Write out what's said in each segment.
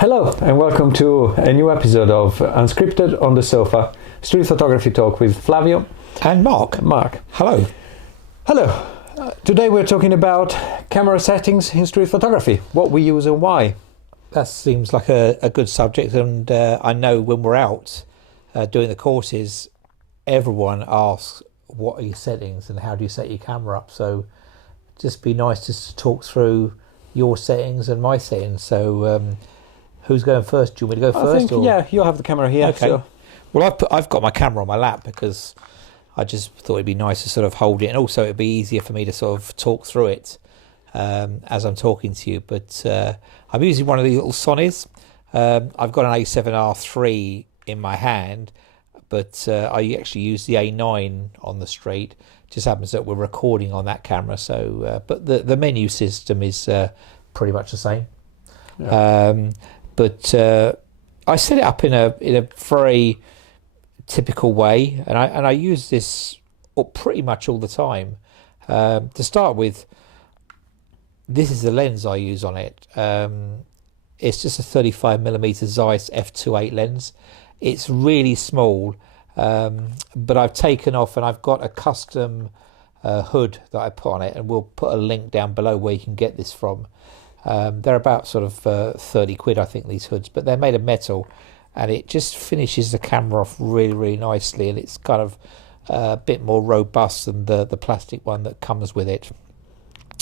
Hello and welcome to a new episode of Unscripted on the Sofa, street photography talk with Flavio and Mark. Hello. Hello. Today we're talking about camera settings in street photography, what we use and why. That seems like a good subject, and I know when we're out doing the courses, everyone asks what are your settings and how do you set your camera up. So just be nice just to talk through your settings and my settings. So who's going first? Do you want me to go first? Yeah, you'll have the camera here. Okay. So. Well, I've got my camera on my lap because I just thought it'd be nice to sort of hold it, and also it'd be easier for me to sort of talk through it as I'm talking to you. But I'm using one of these little Sonys. I've got an A7R3 in my hand, but I actually use the A9 on the street. It just happens that we're recording on that camera. So, but the menu system is pretty much the same. Yeah. But I set it up in a very typical way, and I use this pretty much all the time. To start with, this is the lens I use on it. It's just a 35mm Zeiss f2.8 lens. It's really small, but I've taken off and I've got a custom hood that I put on it, and we'll put a link down below where you can get this from. They're about sort of 30 quid, I think, these hoods, but they're made of metal, and it just finishes the camera off really, really nicely, and it's kind of a bit more robust than the plastic one that comes with it.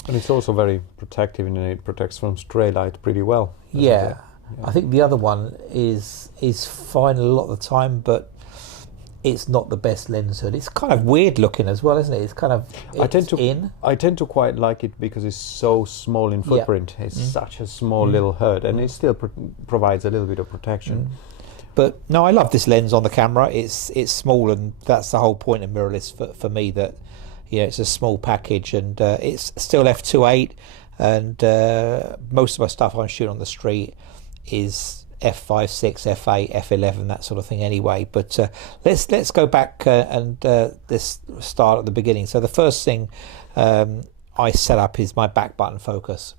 And it's also very protective, and it protects from stray light pretty well. Yeah. I think the other one is fine a lot of the time, but it's not the best lens hood. It's kind of weird looking as well, isn't it? It's kind of I tend to quite like it because it's so small in footprint. Yeah. It's such a small little hood, and it still provides a little bit of protection. But no, I love this lens on the camera. It's small, and that's the whole point of mirrorless for me. That it's a small package, and it's still f2.8, and most of my stuff I'm shooting on the street is f5.6, f8, f11, that sort of thing anyway. But let's go back and let's start at the beginning. So the first thing I set up is my back button focus,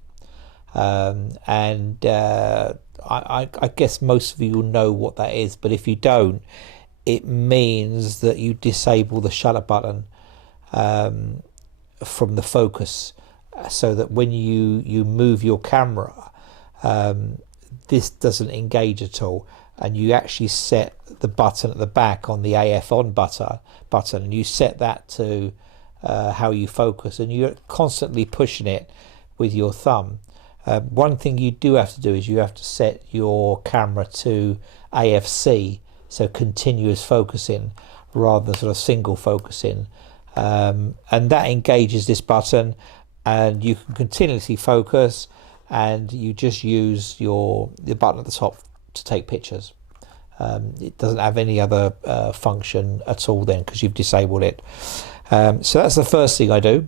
and I guess most of you will know what that is, but if you don't, it means that you disable the shutter button from the focus, so that when you move your camera, this doesn't engage at all, and you actually set the button at the back on the AF on button, and you set that to how you focus, and you're constantly pushing it with your thumb. One thing you do have to do is you have to set your camera to AFC, so continuous focusing rather than sort of single focusing, and that engages this button, and you can continuously focus, and you just use the button at the top to take pictures. It doesn't have any other function at all then, because you've disabled it. So that's the first thing I do.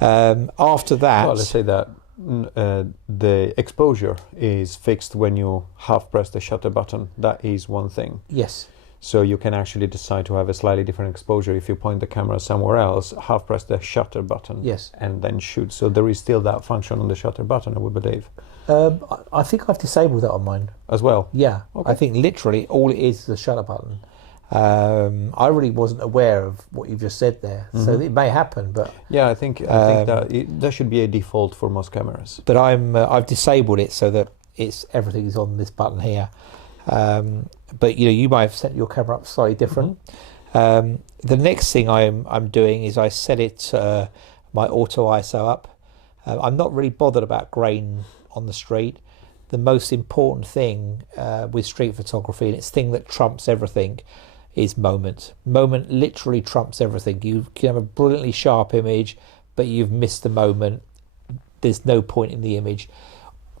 After that... Well, let's say that the exposure is fixed when you half press the shutter button. That is one thing. Yes. So you can actually decide to have a slightly different exposure if you point the camera somewhere else, half press the shutter button, yes, and then shoot. So there is still that function on the shutter button, I would believe. I think I've disabled that on mine. As well? Yeah. Okay. I think literally all it is the shutter button. I really wasn't aware of what you've just said there, so it may happen, but... Yeah, I think that should be a default for most cameras. But I've disabled it so that everything is on this button here. But you might have set your camera up slightly different. The next thing I'm doing is I set it my auto ISO up. I'm not really bothered about grain on the street. The most important thing with street photography, and it's the thing that trumps everything, is moment. Moment literally trumps everything. You can have a brilliantly sharp image, but you've missed the moment. There's no point in the image.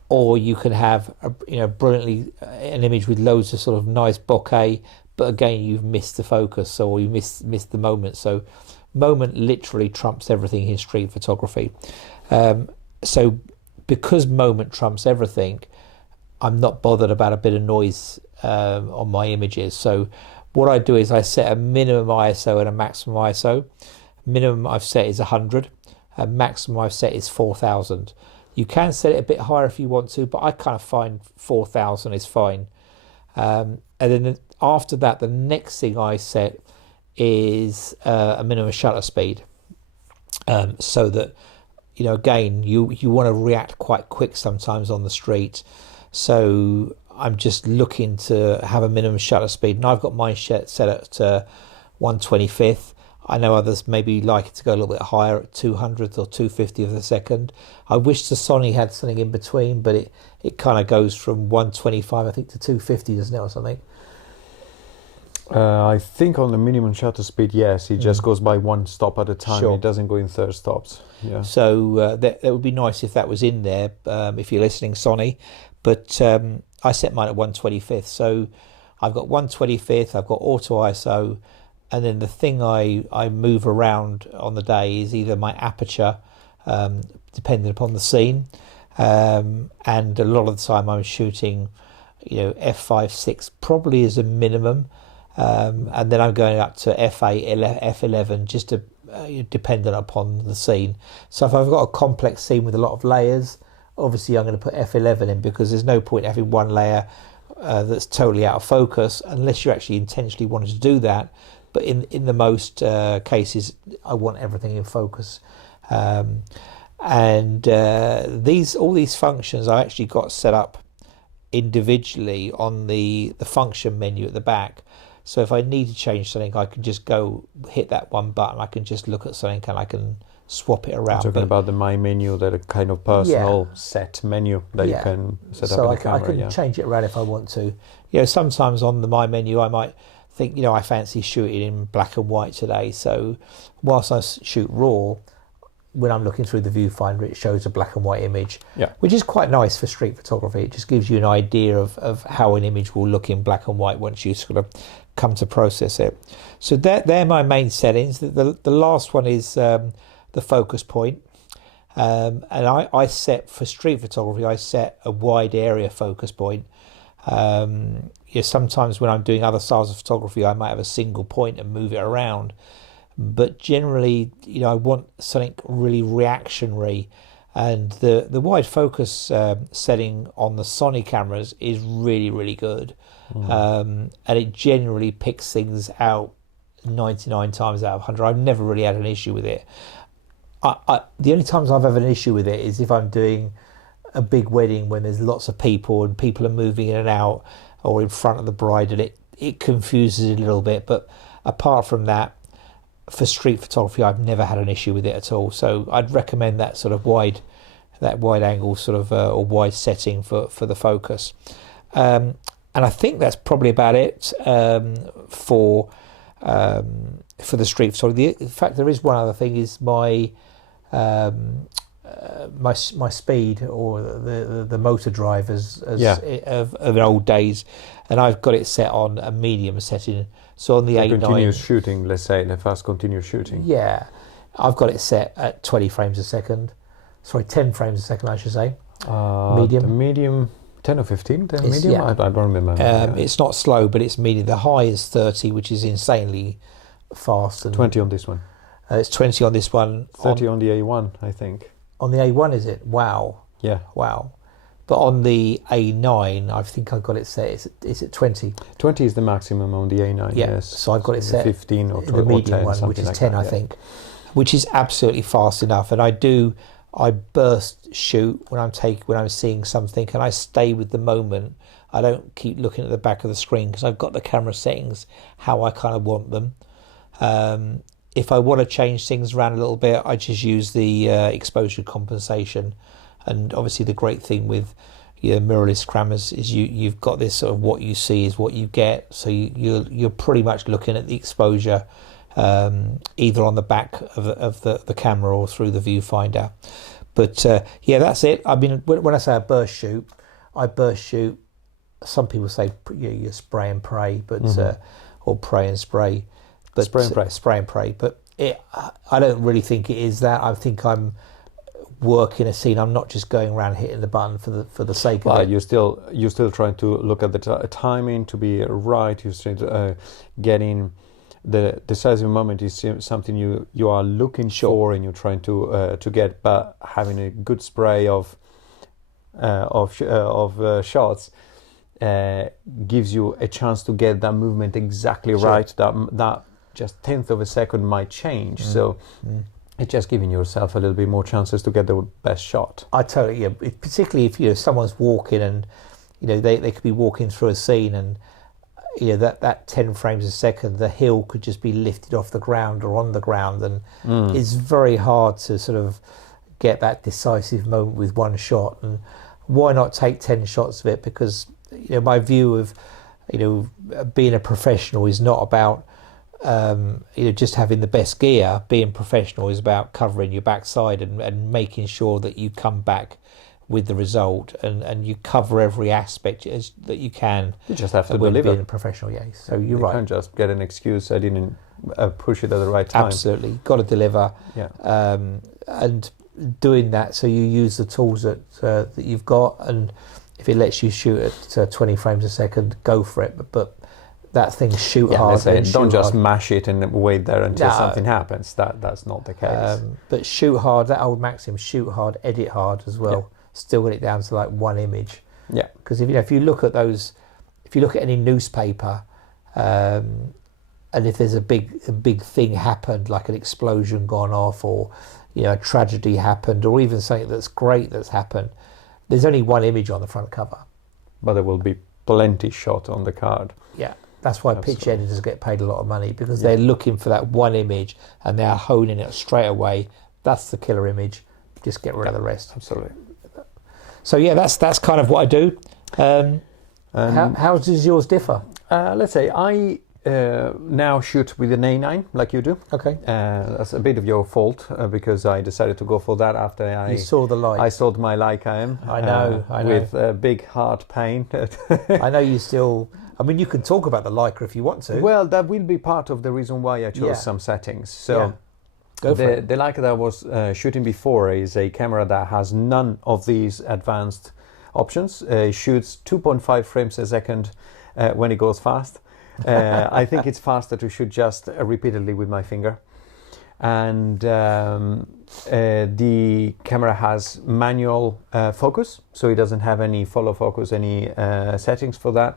Or you can have brilliantly an image with loads of sort of nice bokeh, but again you've missed the focus, or you missed the moment. So moment literally trumps everything in street photography. So because moment trumps everything, I'm not bothered about a bit of noise on my images. So what I do is I set a minimum ISO and a maximum ISO. Minimum I've set is 100, and maximum I've set is 4000. You can set it a bit higher if you want to, but I kind of find 4,000 is fine. And then after that, the next thing I set is a minimum shutter speed, so that, you know, again, you want to react quite quick sometimes on the street. So I'm just looking to have a minimum shutter speed, and I've got mine set at 1/25th. I know others maybe like it to go a little bit higher at 200th or 250th of a second. I wish the Sony had something in between, but it kind of goes from 125, I think, to 250, doesn't it, or something? I think on the minimum shutter speed, yes, it just goes by one stop at a time. Sure. It doesn't go in third stops. Yeah. So that would be nice if that was in there, if you're listening, Sony. But I set mine at 1/25th. So I've got 1/25th, I've got auto ISO, and then the thing I move around on the day is either my aperture, depending upon the scene, and a lot of the time I'm shooting, you know, f5.6 probably as a minimum, and then I'm going up to f8, f11, just to dependent upon the scene. So if I've got a complex scene with a lot of layers, obviously I'm going to put f11 in, because there's no point having one layer that's totally out of focus unless you actually intentionally wanted to do that. But in the most cases, I want everything in focus. And all these functions I actually got set up individually on the function menu at the back. So if I need to change something, I can just go hit that one button. I can just look at something and I can swap it around. Talking about the My menu, that kind of personal set menu that you can set up in the camera. So I can change it around if I want to. You know, sometimes on the My menu, I might think, you know, I fancy shooting in black and white today. So whilst I shoot RAW, when I'm looking through the viewfinder, it shows a black and white image, which is quite nice for street photography. It just gives you an idea of how an image will look in black and white once you sort of come to process it. So they're my main settings. The last one is the focus point. And I set, for street photography, I set a wide area focus point. Sometimes when I'm doing other styles of photography, I might have a single point and move it around. But generally, you know, I want something really reactionary, and the wide focus setting on the Sony cameras is really, really good, and it generally picks things out 99 times out of 100. I've never really had an issue with it. The only times I've had an issue with it is if I'm doing a big wedding when there's lots of people and people are moving in and out, or in front of the bride, and it confuses it a little bit. But apart from that, for street photography, I've never had an issue with it at all. So I'd recommend that sort of wide angle sort of or wide setting for the focus. And I think that's probably about it for the street photography. In fact, there is one other thing: is my speed, or the motor drive of old days, and I've got it set on a medium setting. So on the 8.9, continuous shooting, let's say, the fast continuous shooting. Yeah, I've got it set at 20 frames a second. Sorry, 10 frames a second, I should say. Medium. The medium, 10 or 15. The medium, I don't remember. It's not slow, but it's medium. The high is 30, which is insanely fast. And 20 on this one. It's 20 on this one. 30 on the A1, I think. On the A1, is it? Wow. Yeah. Wow. But on the A9, I think I've got it set. It's at 20. 20 is the maximum on the A9. Yeah. Yes. So I've got it set 15 or 12 the medium or 10, one, which is like 10, that, I think, which is absolutely fast enough. And I burst shoot when I'm seeing something, and I stay with the moment. I don't keep looking at the back of the screen, because I've got the camera settings how I kind of want them. If I want to change things around a little bit, I just use the exposure compensation. And obviously the great thing with mirrorless cameras is you've got this sort of what you see is what you get. So you're pretty much looking at the exposure either on the back of the camera or through the viewfinder. But that's it. I mean, when I say I burst shoot. Some people say you spray and pray, but or pray and spray. But spray and pray. But I don't really think it is that. I think I'm working a scene. I'm not just going around hitting the button for the sake of it. You're still trying to look at the timing to be right. You're still getting the decisive moment is something you are looking for, and you're trying to get, but having a good spray of of shots gives you a chance to get that movement exactly right. That just tenth of a second might change. So it's just giving yourself a little bit more chances to get the best shot. I totally, yeah. Particularly if someone's walking and they could be walking through a scene and that 10 frames a second, the hill could just be lifted off the ground or on the ground, and it's very hard to sort of get that decisive moment with one shot. And why not take 10 shots of it? Because my view of being a professional is not about just having the best gear. Being professional is about covering your backside and making sure that you come back with the result and you cover every aspect that you can. You just have to when deliver. Being a professional, yeah. So you're you right. can't just get an excuse. I didn't push it at the right time. Absolutely, got to deliver. Yeah. And doing that, so you use the tools that you've got, and if it lets you shoot at 20 frames a second, go for it. But that thing, shoot hard. Don't just mash it and wait there until something happens. That's not the case. But shoot hard. That old maxim: shoot hard, edit hard as well. Yeah. Still get it down to like one image. Yeah. Because if you look at those, if you look at any newspaper, and if there's a big thing happened, like an explosion gone off, or a tragedy happened, or even something that's great that's happened, there's only one image on the front cover. But there will be plenty shot on the card. Yeah. That's why pitch editors get paid a lot of money, because they're looking for that one image and they're honing it straight away. That's the killer image. Just get rid of the rest. Absolutely. So yeah, that's kind of what I do. How does yours differ? Let's say I now shoot with an A9 like you do. Okay. That's a bit of your fault because I decided to go for that after you saw the light. I sold my Leica M. I know. With a big heart pain. I know you still. I mean, you can talk about the Leica if you want to. Well, that will be part of the reason why I chose some settings. So Go for it. The Leica that I was shooting before is a camera that has none of these advanced options. It shoots 2.5 frames a second when it goes fast. I think it's faster to shoot just repeatedly with my finger. And the camera has manual focus, so it doesn't have any follow focus, any settings for that.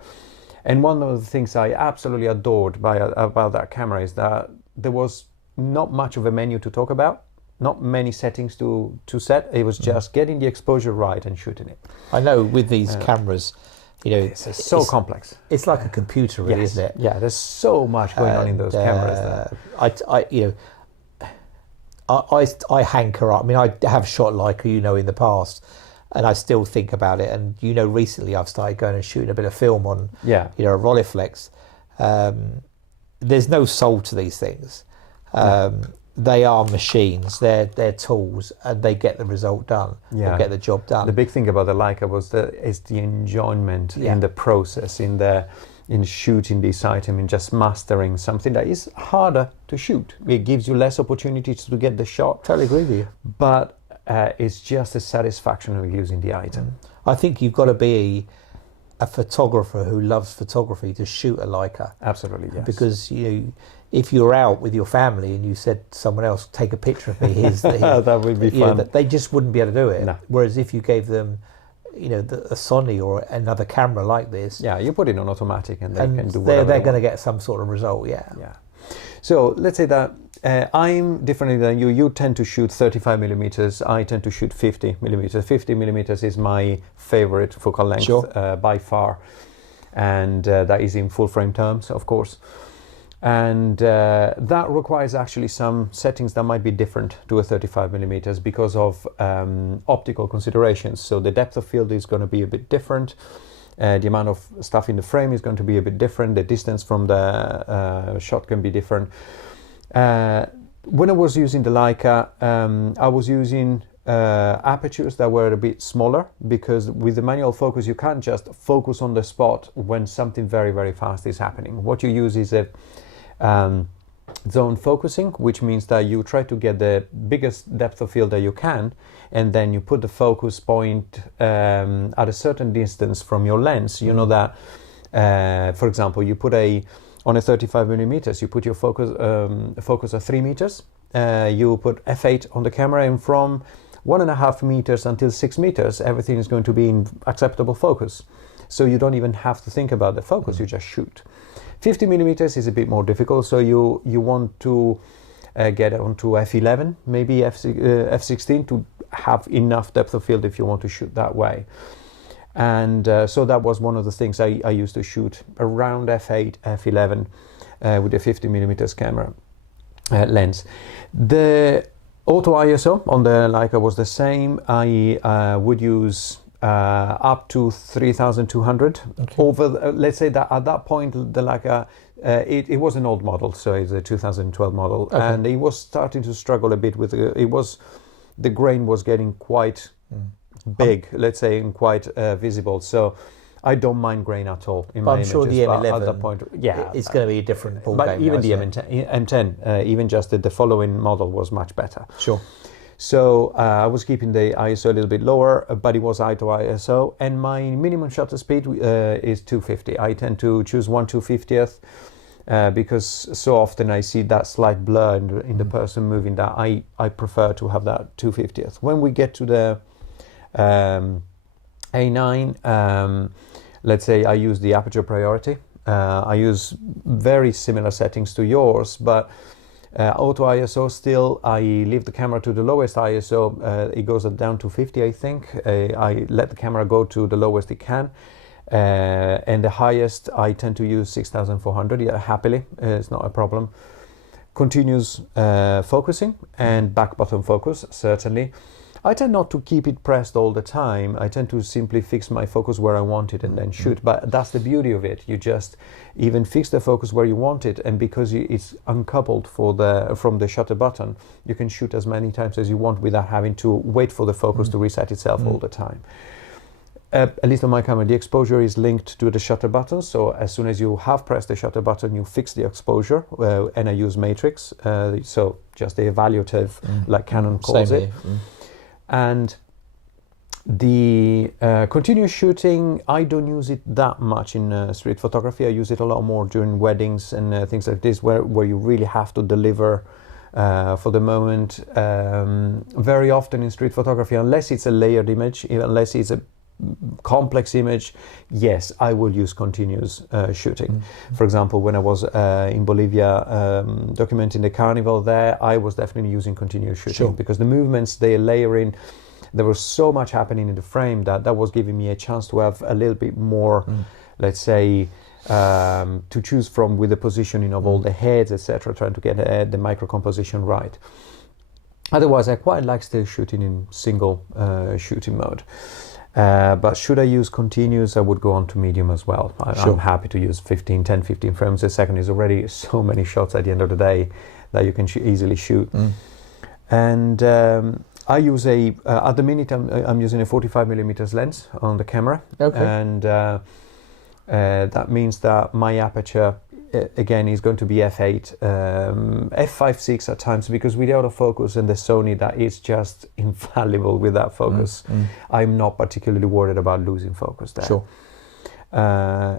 And one of the things I absolutely adored about that camera is that there was not much of a menu to talk about, not many settings to set. It was just getting the exposure right and shooting it. I know with these cameras, it's so complex. It's like a computer, really, isn't it? Yeah, there's so much going on in those cameras. I hanker up. I mean, I have shot Leica, in the past, and I still think about it. And recently I've started going and shooting a bit of film on, a Rolleiflex. There's no soul to these things. They are machines. They're tools, and they get the result done. They get the job done. The big thing about the Leica is the enjoyment in the process, in shooting this item, in just mastering something that is harder to shoot. It gives you less opportunities to get the shot. Totally agree with you. But it's just the satisfaction of using the item. I think you've got to be a photographer who loves photography to shoot a Leica. Absolutely, yes. Because if you're out with your family and you said to someone else, take a picture of me, that would be fun. They just wouldn't be able to do it. No. Whereas if you gave them, a Sony or another camera like this, you put it on automatic and they can do whatever they're going to get some sort of result. Yeah. So let's say that I'm different than you. You tend to shoot 35 millimeters. I tend to shoot 50 millimeters. 50 millimeters is my favorite focal length by far, and that is in full frame terms, of course. And that requires actually some settings that might be different to a 35 millimeters because of optical considerations. So the depth of field is going to be a bit different. The amount of stuff in the frame is going to be a bit different. The distance from the shot can be different. When I was using the Leica, I was using apertures that were a bit smaller, because with the manual focus you can't just focus on the spot when something very, very fast is happening. What you use is a zone focusing, which means that you try to get the biggest depth of field that you can, and then you put the focus point at a certain distance from your lens. You know that, for example, you put on a 35 millimeters, you put your focus at 3 meters. You put f8 on the camera, and from 1.5 meters until 6 meters, everything is going to be in acceptable focus. So you don't even have to think about the focus, you just shoot. 50 millimeters is a bit more difficult, so you want to get onto f11, maybe f16 to have enough depth of field if you want to shoot that way. And so that was one of the things I used to shoot around f8, f11 with a 50 millimeters camera lens. The auto ISO on the Leica was the same. I would use up to 3,200 over. Let's say that at that point the Leica it was an old model, so it's a 2012 model, and it was starting to struggle a bit with the grain was getting quite big, let's say, and quite visible. So I don't mind grain at all in my images. I'm sure the M11 at that point, it's going to be a different ball but game. Even the M10, even just the following model was much better. Sure. So I was keeping the ISO a little bit lower, but it was auto ISO, and my minimum shutter speed is 250. I tend to choose 1/250th because so often I see that slight blur in the person moving, that I prefer to have that 250th. When we get to the A9, let's say I use the aperture priority. I use very similar settings to yours, but auto ISO still, I leave the camera to the lowest ISO. It goes down to 50, I think. I let the camera go to the lowest it can. And the highest, I tend to use 6,400, happily. It's not a problem. Continuous focusing and back button focus, certainly. I tend not to keep it pressed all the time. I tend to simply fix my focus where I want it and then shoot. But that's the beauty of it. You just even fix the focus where you want it, and because it's uncoupled from the shutter button, you can shoot as many times as you want without having to wait for the focus to reset itself all the time. At least on my camera, the exposure is linked to the shutter button. So as soon as you have pressed the shutter button, you fix the exposure, and I use matrix. So just the evaluative, like Canon calls it. And the continuous shooting, I don't use it that much in street photography. I use it a lot more during weddings and things like this, where you really have to deliver for the moment. Very often in street photography, unless it's a layered image, unless it's a complex image, yes, I will use continuous shooting. For example, when I was in Bolivia documenting the carnival there, I was definitely using continuous shooting because the movements they layer in, there was so much happening in the frame that was giving me a chance to have a little bit more, let's say, to choose from with the positioning of all the heads, etc., trying to get the micro composition right. Otherwise, I quite like still shooting in single shooting mode. But should I use continuous, I would go on to medium as well. I'm happy to use 10, 15 frames a second. There's already so many shots at the end of the day that you can easily shoot. And I use at the minute I'm using a 45 millimeters lens on the camera. And that means that my aperture again is going to be f8, f5.6 at times, because with the autofocus and the Sony, that is just infallible with that focus. I'm not particularly worried about losing focus there.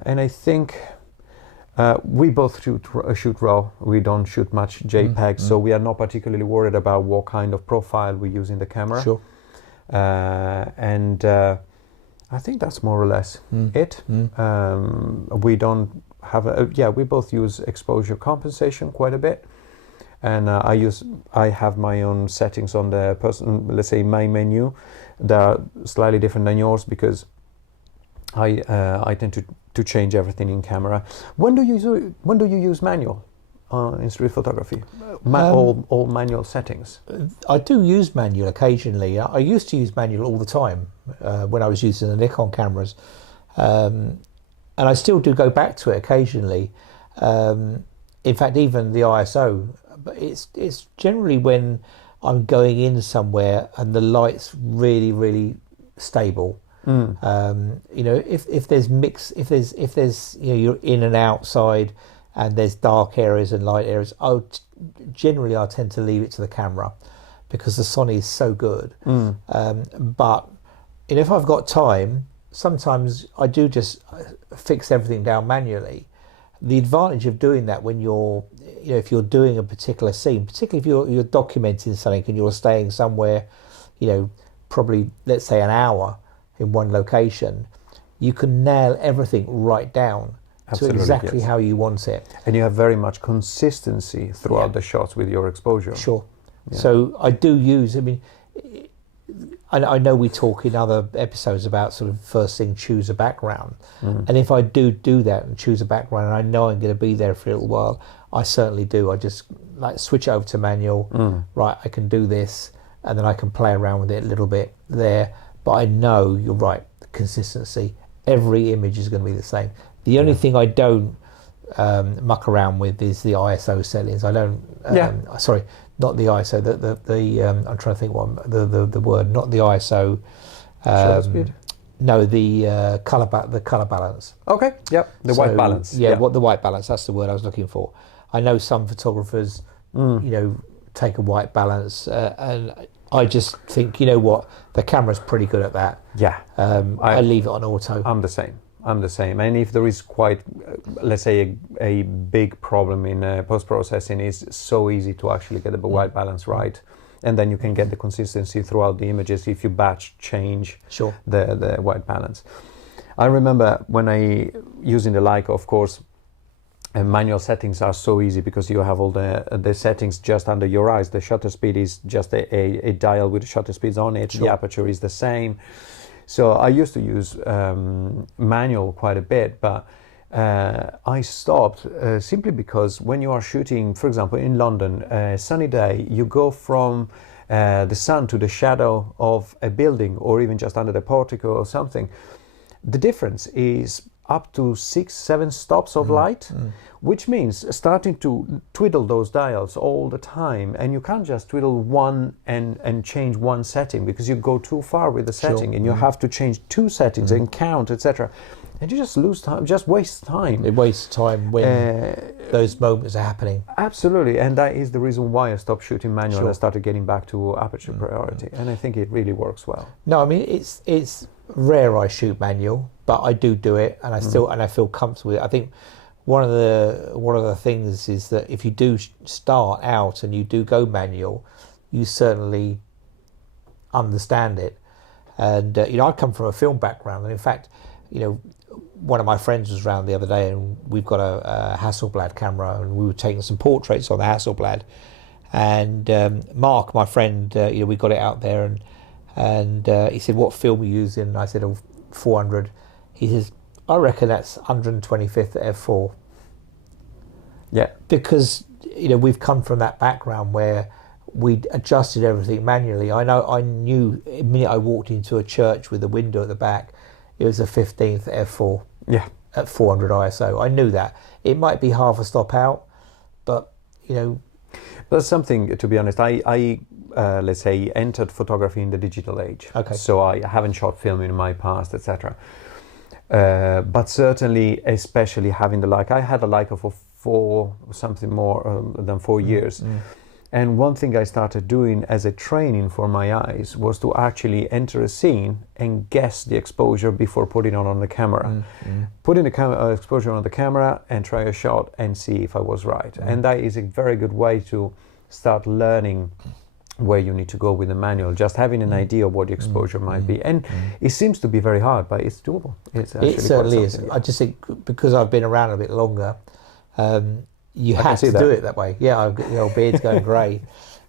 And I think we both shoot RAW. We don't shoot much JPEG, so we are not particularly worried about what kind of profile we use in the camera. And I think that's more or less it. We don't have we both use exposure compensation quite a bit, and I have my own settings on the let's say main menu that are slightly different than yours, because I tend to change everything in camera. When do you use manual in street photography? All manual settings. I do use manual occasionally. I used to use manual all the time when I was using the Nikon cameras. And I still do go back to it occasionally. In fact, even the ISO. But it's generally when I'm going in somewhere and the light's really, really stable. You know, if there's you're in and outside and there's dark areas and light areas, generally I tend to leave it to the camera because the Sony is so good. But if I've got time, sometimes I do just fix everything down manually. The advantage of doing that when if you're doing a particular scene, particularly if you're documenting something and you're staying somewhere probably, let's say, an hour in one location, you can nail everything right down to exactly how you want it. And you have very much consistency throughout the shots with your exposure. Sure. Yeah. So I do use, I know we talk in other episodes about sort of first thing, choose a background. And if I do that and choose a background and I know I'm going to be there for a little while, I certainly do. I just like switch over to manual. Right, I can do this, and then I can play around with it a little bit there. But I know you're right, consistency. Every image is going to be the same. The only thing I don't muck around with is the ISO settings. I don't. Sorry, not the ISO. I'm trying to think what the word. Not the ISO. Shutter speed. No, the color balance. Okay. Yep. The white balance. Yeah. What the white balance? That's the word I was looking for. I know some photographers, take a white balance, and I just think, you know what, the camera's pretty good at that. Yeah. I leave it on auto. I'm the same. And if there is quite, let's say, a big problem in post-processing, it's so easy to actually get the white balance right. And then you can get the consistency throughout the images if you batch change the white balance. I remember when using the Leica, of course, manual settings are so easy because you have all the settings just under your eyes. The shutter speed is just a dial with the shutter speeds on it. The aperture is the same. So I used to use manual quite a bit, but I stopped simply because when you are shooting, for example, in London, a sunny day, you go from the sun to the shadow of a building or even just under the portico or something. The difference is up to 6-7 stops of light, which means starting to twiddle those dials all the time, and you can't just twiddle one and change one setting because you go too far with the setting, and you have to change 2 settings and count, etc. And you just lose time, just waste time. It wastes time when those moments are happening. Absolutely, and that is the reason why I stopped shooting manual and I started getting back to aperture priority, and I think it really works well. No, I mean, it's rare I shoot manual, but I do it, and I feel comfortable with it. I think one of the things is that if you do start out and you do go manual, you certainly understand it. And I come from a film background, and in fact, one of my friends was around the other day, and we've got a Hasselblad camera, and we were taking some portraits on the Hasselblad. And Mark, my friend, we got it out there, and he said, "What film are you using?" And I said, "Oh, 400." He says, "I reckon that's 125th at f4." Yeah, because we've come from that background where we adjusted everything manually. I knew the minute I walked into a church with a window at the back, it was a 15th f4. Yeah, at 400 ISO. I knew that. It might be half a stop out, but that's something, to be honest. I let's say, entered photography in the digital age. Okay. So I haven't shot film in my past, etc. But certainly, especially having the Leica, I had a Leica for something more than 4 years. And one thing I started doing as a training for my eyes was to actually enter a scene and guess the exposure before putting it on the camera. Putting the exposure on the camera and try a shot and see if I was right. And that is a very good way to start learning where you need to go with the manual, just having an idea of what the exposure might be. And it seems to be very hard, but it's doable. It certainly is. I just think because I've been around a bit longer, you had to do it that way. Yeah, the old beard's going grey.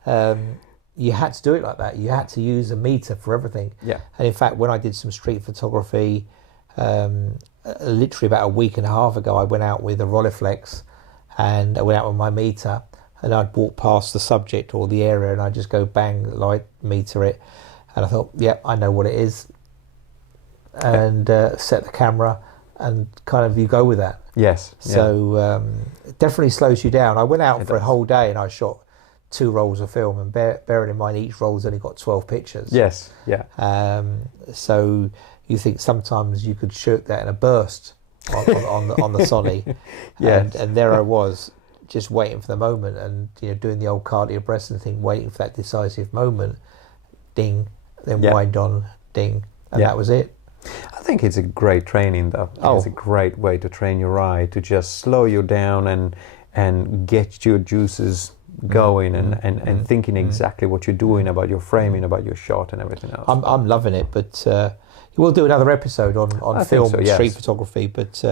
You had to do it like that. You had to use a meter for everything. Yeah. And in fact, when I did some street photography, literally about a week and a half ago, I went out with a Rolleiflex, and I went out with my meter, and I'd walk past the subject or the area, and I'd just go bang, light meter it, and I thought, yeah, I know what it is, and set the camera, and kind of you go with that. Yes. So it definitely slows you down. I went out for a whole day and I shot 2 rolls of film, and bearing in mind each roll's only got 12 pictures. Yes. Yeah. So you think sometimes you could shoot that in a burst on the Sony. Yes. And there I was, just waiting for the moment, and doing the old cardio-Bresson thing, waiting for that decisive moment. Ding, then wind on, ding, and that was it. I think it's a great training, though. It's a great way to train your eye, to just slow you down and get your juices going and thinking exactly what you're doing about your framing, about your shot and everything else. I'm loving it, but we'll do another episode on film, so, yes. street photography. But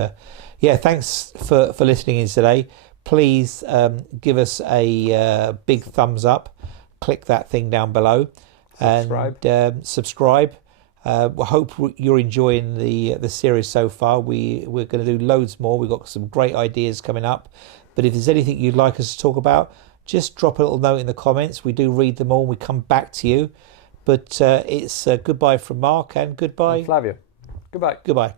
yeah, thanks for listening in today. Please give us a big thumbs up. Click that thing down below. And subscribe. I hope you're enjoying the series so far. We're going to do loads more. We've got some great ideas coming up. But if there's anything you'd like us to talk about, just drop a little note in the comments. We do read them all. We come back to you. But it's goodbye from Mark and goodbye. And Flavio. Goodbye. Goodbye.